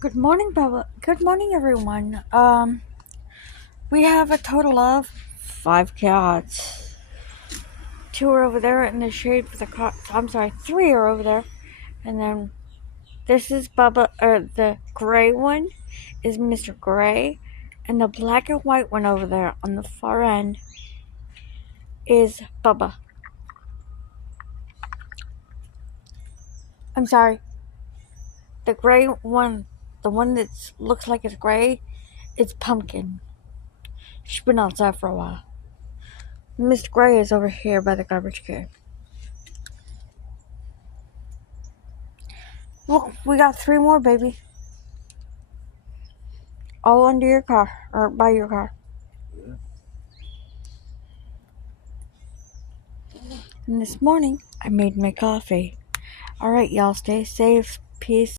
Good morning, Bubba. Good morning, everyone. We have a total of 5 cats. 2 are over there in the shade for the car. I'm sorry, 3 are over there. And then this is Bubba, or the gray one is Mr. Gray. And the black and white one over there on the far end is Bubba. I'm sorry. The gray one, the one that looks like it's gray, is Pumpkin. She's been outside for a while. Mr. Gray is over here by the garbage can. Look, we got 3 more, baby. All under your car, or by your car. And this morning, I made my coffee. Alright, y'all, stay safe. Peace.